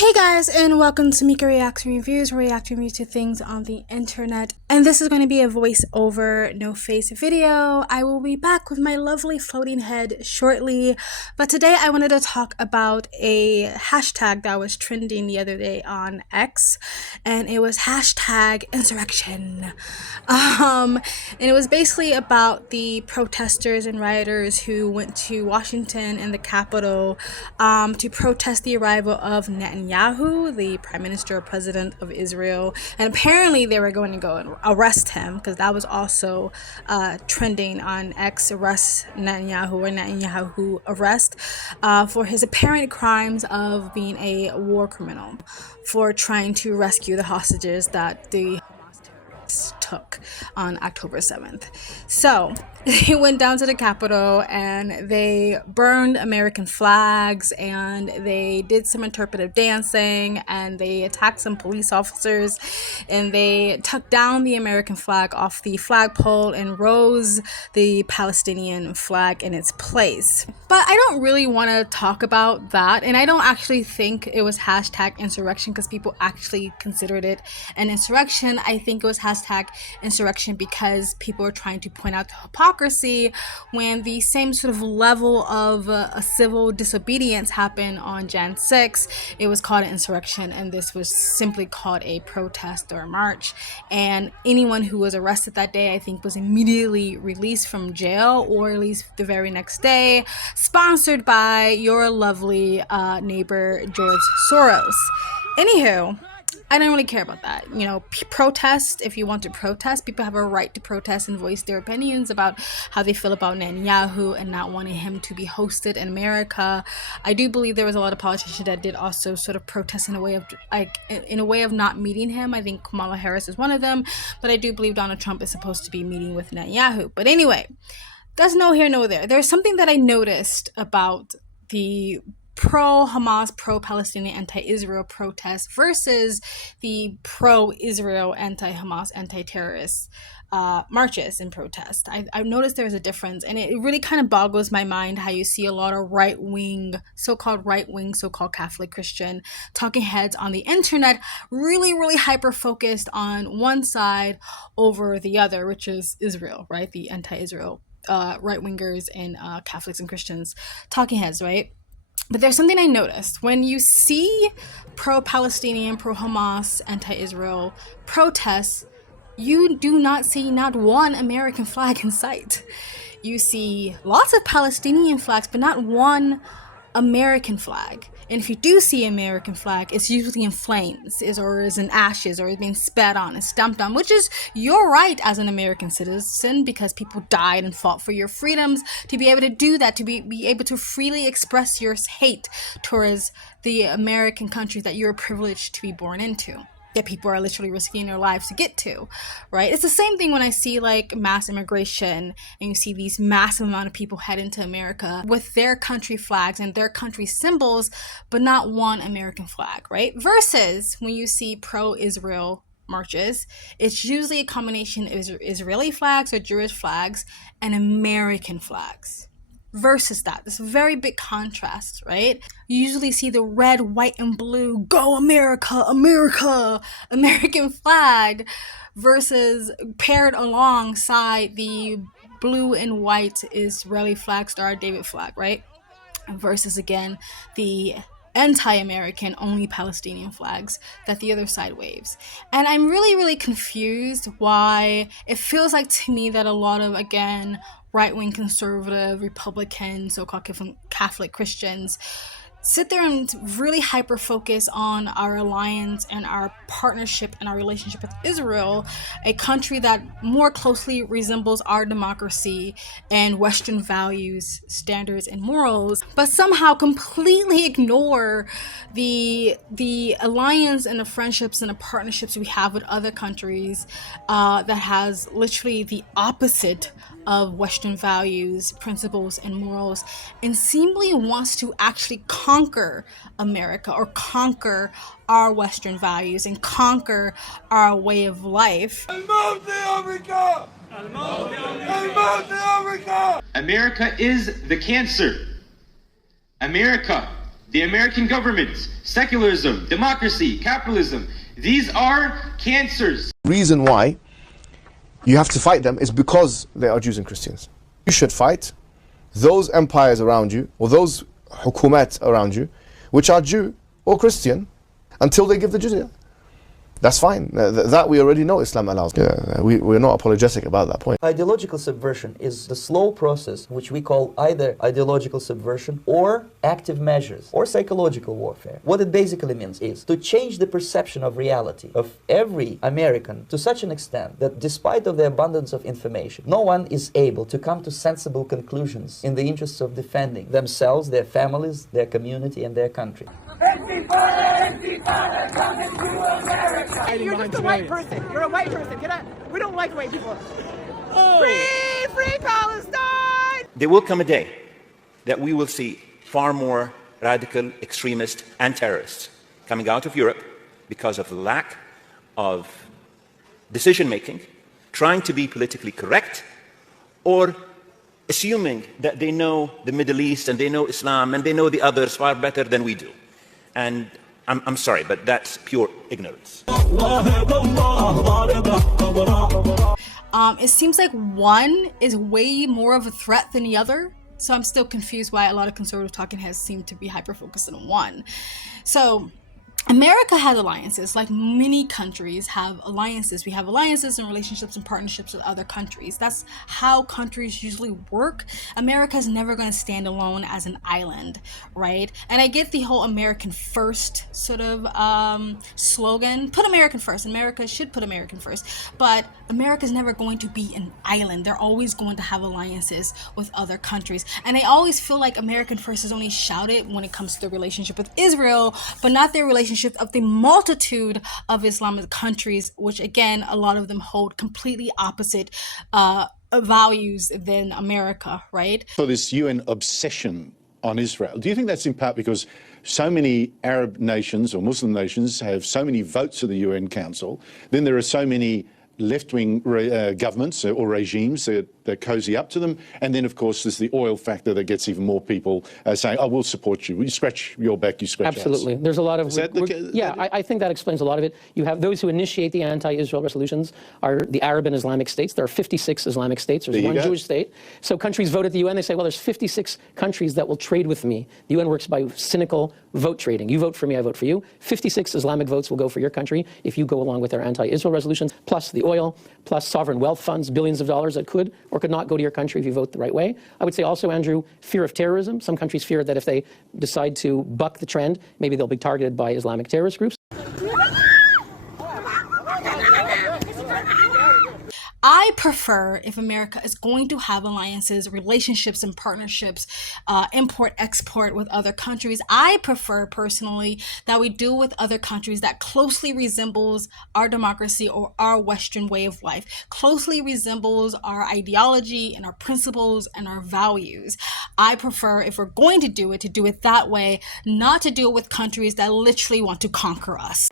Hey guys, and welcome to Mika Reaction Reviews, where we react to things on the internet. And this is going to be a voiceover, no face video. I will be back with my lovely floating head shortly. But today I wanted to talk about a hashtag that was trending the other day on X. And it was hashtag insurrection. And it was basically about the protesters and rioters who went to Washington and the Capitol to protest the arrival of Netanyahu, the Prime Minister or President of Israel. And apparently they were going to go and arrest him, because that was also trending on X. Arrest Netanyahu, or Netanyahu arrest, for his apparent crimes of being a war criminal, for trying to rescue the hostages that the took on October 7th. So they went down to the Capitol and they burned American flags, and they did some interpretive dancing, and they attacked some police officers, and they took down the American flag off the flagpole and rose the Palestinian flag in its place. But I don't really want to talk about that, and I don't actually think it was hashtag insurrection because people actually considered it an insurrection. I think it was hashtag insurrection because people are trying to point out the hypocrisy when the same sort of level of a civil disobedience happened on Jan 6. It was called an insurrection, and this was simply called a protest or a march. And anyone who was arrested that day, I think, was immediately released from jail, or at least the very next day, sponsored by your lovely neighbor George Soros. Anywho, I don't really care about that. You know, protest, if you want to protest, people have a right to protest and voice their opinions about how they feel about Netanyahu and not wanting him to be hosted in America. I do believe there was a lot of politicians that did also sort of protest in a way of not meeting him. I think Kamala Harris is one of them, but I do believe Donald Trump is supposed to be meeting with Netanyahu. But anyway, that's no here, no there. There's something that I noticed about the pro-Hamas, pro-Palestinian, anti-Israel protests versus the pro-Israel, anti-Hamas, anti-terrorist marches and protests. I've noticed there's a difference, and it really kind of boggles my mind how you see a lot of right-wing, so-called Catholic Christian talking heads on the internet really hyper-focused on one side over the other, which is Israel, right? The anti-Israel right-wingers and Catholics and Christians talking heads, right? But there's something I noticed. When you see pro-Palestinian, pro-Hamas, anti-Israel protests, you do not see not one American flag in sight. You see lots of Palestinian flags, but not one American flag. And if you do see an American flag, it's usually in flames, or is in ashes, or is being spat on and stomped on, which is your right as an American citizen, because people died and fought for your freedoms to be able to do that, to be able to freely express your hate towards the American country that you're privileged to be born into, that people are literally risking their lives to get to, right? It's the same thing when I see like mass immigration, and you see these massive amount of people head into America with their country flags and their country symbols, but not one American flag, right? Versus when you see pro-Israel marches, it's usually a combination of Israeli flags or Jewish flags and American flags. Versus that, this very big contrast, right? You usually see the red, white, and blue, go America, America, American flag, versus paired alongside the blue and white Israeli flag, Star David flag, right? Versus again, the anti-American, only Palestinian flags that the other side waves. And I'm really confused why it feels like to me that a lot of, again, right-wing conservative Republican, so-called Catholic Christians sit there and really hyper focus on our alliance and our partnership and our relationship with Israel, a country that more closely resembles our democracy and Western values, standards, and morals, but somehow completely ignore the alliance and the friendships and the partnerships we have with other countries that has literally the opposite of Western values, principles, and morals, and seemingly wants to actually conquer America, or conquer our Western values, and conquer our way of life. America is the cancer. America The American government, secularism, democracy, capitalism, these are cancers. Reason why you have to fight them is because they are Jews and Christians. You should fight those empires around you, or those hukumat around you, which are Jew or Christian, until they give the jizya. That's fine. That we already know Islam allows. We're not apologetic about that point. Ideological subversion is the slow process which we call either ideological subversion or active measures or psychological warfare. What it basically means is to change the perception of reality of every American to such an extent that despite of the abundance of information, no one is able to come to sensible conclusions in the interests of defending themselves, their families, their community, and their country. You're just a white person. You're a white person. We don't like white people. Free Palestine! There will come a day that we will see far more radical extremists and terrorists coming out of Europe because of the lack of decision-making, trying to be politically correct, or assuming that they know the Middle East and they know Islam and they know the others far better than we do. And I'm sorry, but that's pure ignorance. It seems like one is way more of a threat than the other. So I'm still confused why a lot of conservative talking heads seem to be hyper-focused on one. So America has alliances, like many countries have alliances. We have alliances and relationships and partnerships with other countries. That's how countries usually work. America's never going to stand alone as an island, right? And I get the whole American first sort of slogan. Put American first. America should put American first. But America's never going to be an island. They're always going to have alliances with other countries. And I always feel like American first is only shouted when it comes to the relationship with Israel, but not their relationship of the multitude of Islamic countries, which again, a lot of them hold completely opposite values than America, right? So this UN obsession on Israel, do you think that's in part because so many Arab nations or Muslim nations have so many votes at the UN Council, then there are so many left-wing governments or regimes that cozy up to them, and then of course there's the oil factor that gets even more people saying, "Oh, we'll support you. You scratch your back, you scratch ours." Absolutely. There's a lot of... Yeah, I think that explains a lot of it. You have those who initiate the anti-Israel resolutions are the Arab and Islamic states. There are 56 Islamic states. There's one Jewish state. So countries vote at the UN. They say, well, there's 56 countries that will trade with me. The UN works by cynical vote trading. You vote for me, I vote for you. 56 Islamic votes will go for your country if you go along with their anti-Israel resolutions, plus the oil, plus sovereign wealth funds, billions of dollars that could or could not go to your country if you vote the right way. I would say also, Andrew, fear of terrorism. Some countries fear that if they decide to buck the trend, maybe they'll be targeted by Islamic terrorist groups. I prefer, if America is going to have alliances, relationships, and partnerships, import-export with other countries, I prefer personally that we do with other countries that closely resembles our democracy or our Western way of life, closely resembles our ideology and our principles and our values. I prefer, if we're going to do it that way, not to do it with countries that literally want to conquer us.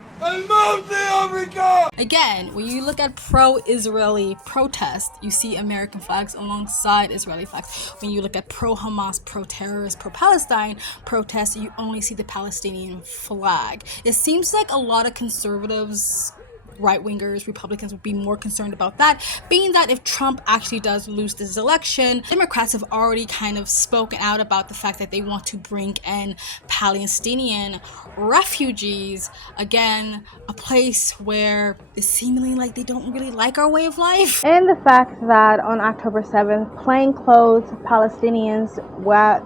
Again, when you look at pro-Israeli protest, you see American flags alongside Israeli flags. When you look at pro-Hamas, pro-terrorist, pro-Palestine protests, you only see the Palestinian flag. It seems like a lot of conservatives, right-wingers, Republicans would be more concerned about that, being that if Trump actually does lose this election, Democrats have already kind of spoken out about the fact that they want to bring in Palestinian refugees. Again, a place where it's seemingly like they don't really like our way of life. And the fact that on October 7th, plainclothes Palestinians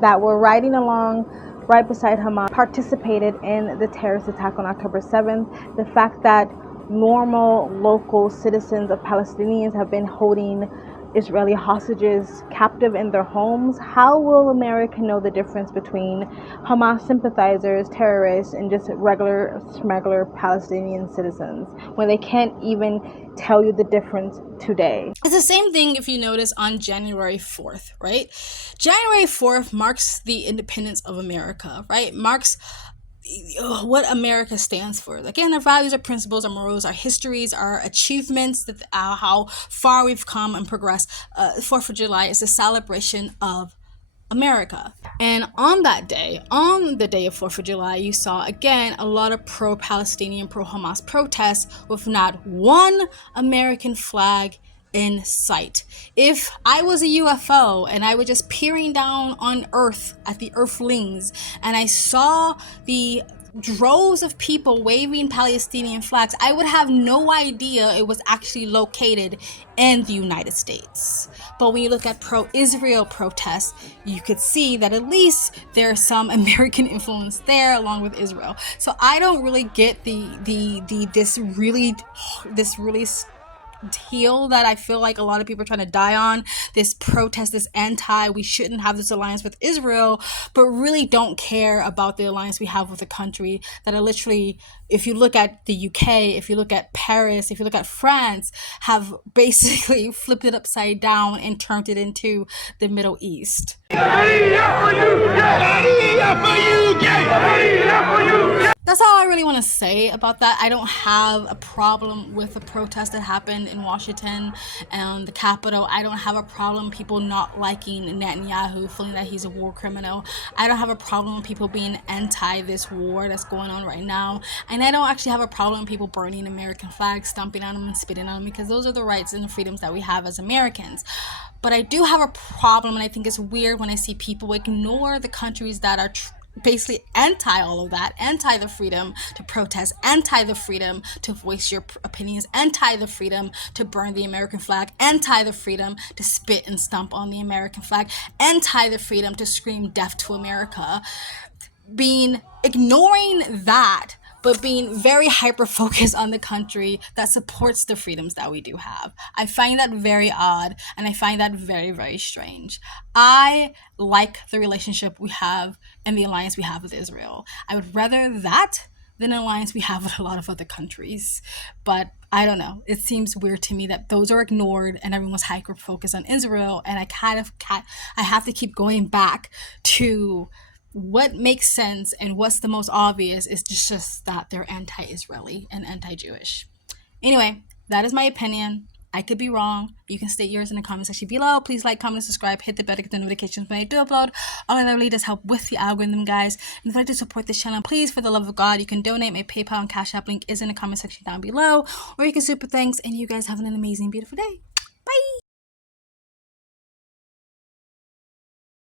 that were riding along right beside Hamas participated in the terrorist attack on October 7th. The fact that normal local citizens of Palestinians have been holding Israeli hostages captive in their homes. How will America know the difference between Hamas sympathizers, terrorists, and just regular smuggler Palestinian citizens when they can't even tell you the difference today? It's the same thing if you notice on January 4th, right? January 4th marks the independence of America, right? Marks what America stands for. Again, our values, our principles, our morals, our histories, our achievements, how far we've come and progressed. 4th of July is a celebration of America. And on that day, on the day of 4th of July, you saw again a lot of pro-Palestinian, pro-Hamas protests with not one American flag in sight. If I was a UFO and I was just peering down on Earth at the Earthlings and I saw the droves of people waving Palestinian flags, I would have no idea it was actually located in the United States. But when you look at pro-Israel protests, you could see that at least there's some American influence there along with Israel. So I don't really get this really heel that I feel like a lot of people are trying to die on, this protest, this we shouldn't have this alliance with Israel, but really don't care about the alliance we have with a country that are literally, if you look at the UK, if you look at Paris, if you look at France, have basically flipped it upside down and turned it into the Middle East. That's all I really want to say about that. I don't have a problem with the protest that happened in Washington and the Capitol. I don't have a problem people not liking Netanyahu, feeling that he's a war criminal. I don't have a problem with people being anti this war that's going on right now. And I don't actually have a problem with people burning American flags, stomping on them and spitting on them, because those are the rights and the freedoms that we have as Americans. But I do have a problem, and I think it's weird when I see people ignore the countries that are basically anti all of that, anti the freedom to protest, anti the freedom to voice your opinions, anti the freedom to burn the American flag, anti the freedom to spit and stomp on the American flag, anti the freedom to scream death to America. Ignoring that, but being very hyper-focused on the country that supports the freedoms that we do have. I find that very odd, and I find that very, very strange. I like the relationship we have and the alliance we have with Israel. I would rather that than an alliance we have with a lot of other countries. But I don't know. It seems weird to me that those are ignored and everyone's hyper-focused on Israel, and I have to keep going back to what makes sense and what's the most obvious is just that they're anti-Israeli and anti-Jewish. Anyway, that is my opinion. I could be wrong. You can state yours in the comment section below. Please like, comment, subscribe, hit the bell to get the notifications when I do upload. All that really does help with the algorithm, guys. And if you'd like to support this channel, please, for the love of God, you can donate. My PayPal and Cash App link is in the comment section down below. Or you can super thanks, and you guys have an amazing, beautiful day. Bye!